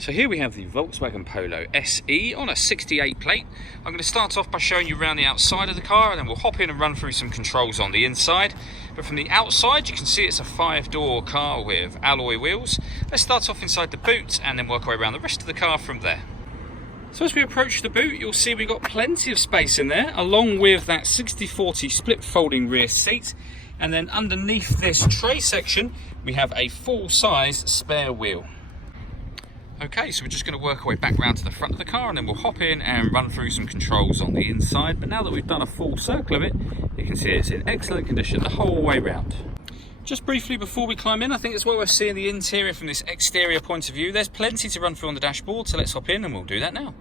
So here we have the Volkswagen Polo SE on a 68 plate. I'm going to start off by showing you around the outside of the car, and then we'll hop in and run through some controls on the inside. But from the outside you can see it's a 5-door car with alloy wheels. Let's start off inside the boot and then work our way around the rest of the car from there. So as we approach the boot, you'll see we've got plenty of space in there, along with that 60/40 split folding rear seat. And then underneath this tray section we have a full-size spare wheel. Okay, so we're just going to work our way back round to the front of the car, and then we'll hop in and run through some controls on the inside. But now that we've done a full circle of it, you can see it's in excellent condition the whole way round. Just briefly before we climb in, I think it's well worth seeing the interior from this exterior point of view. There's plenty to run through on the dashboard, so let's hop in and we'll do that now.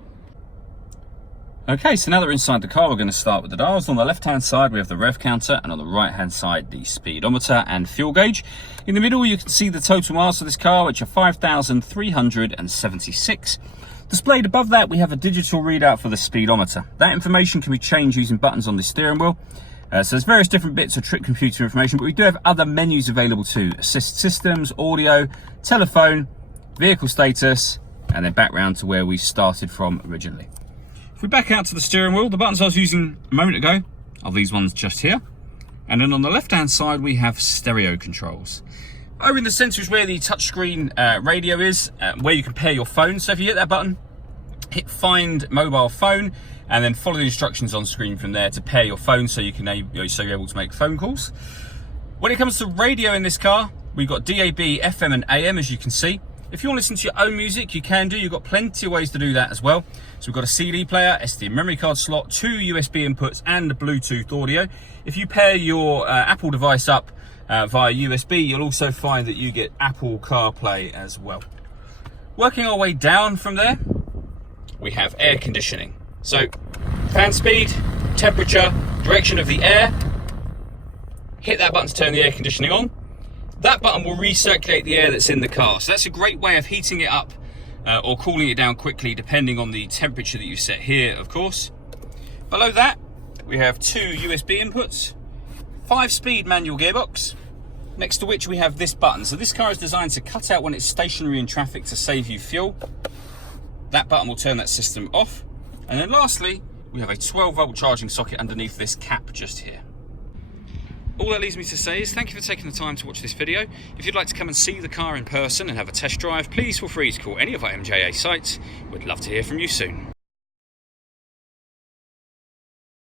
Okay, so now that we're inside the car, we're going to start with the dials. On the left-hand side, we have the rev counter, and on the right-hand side, the speedometer and fuel gauge. In the middle, you can see the total miles of this car, which are 5,376. Displayed above that, we have a digital readout for the speedometer. That information can be changed using buttons on the steering wheel. So there's various different bits of trick computer information, but we do have other menus available too. Assist systems, audio, telephone, vehicle status, and then back round to where we started from originally. If we back out to the steering wheel, the buttons I was using a moment ago are these ones just here. And then on the left-hand side, we have stereo controls. Over in the center is where the touchscreen radio is, where you can pair your phone. So if you hit that button, hit Find Mobile Phone, and then follow the instructions on screen from there to pair your phone so you're able to make phone calls. When it comes to radio in this car, we've got DAB, FM, and AM, as you can see. If you want to listen to your own music, you can do. You've got plenty of ways to do that as well. So we've got a CD player, SD memory card slot, 2 USB inputs, and Bluetooth audio. If you pair your Apple device up via USB, you'll also find that you get Apple CarPlay as well. Working our way down from there, we have air conditioning. So fan speed, temperature, direction of the air. Hit that button to turn the air conditioning on. That button will recirculate the air that's in the car. So that's a great way of heating it up or cooling it down quickly, depending on the temperature that you set here, of course. Below that, we have 2 USB inputs, 5-speed manual gearbox, next to which we have this button. So this car is designed to cut out when it's stationary in traffic to save you fuel. That button will turn that system off. And then lastly, we have a 12-volt charging socket underneath this cap just here. All that leaves me to say is thank you for taking the time to watch this video. If you'd like to come and see the car in person and have a test drive, please feel free to call any of our MJA sites. We'd love to hear from you soon.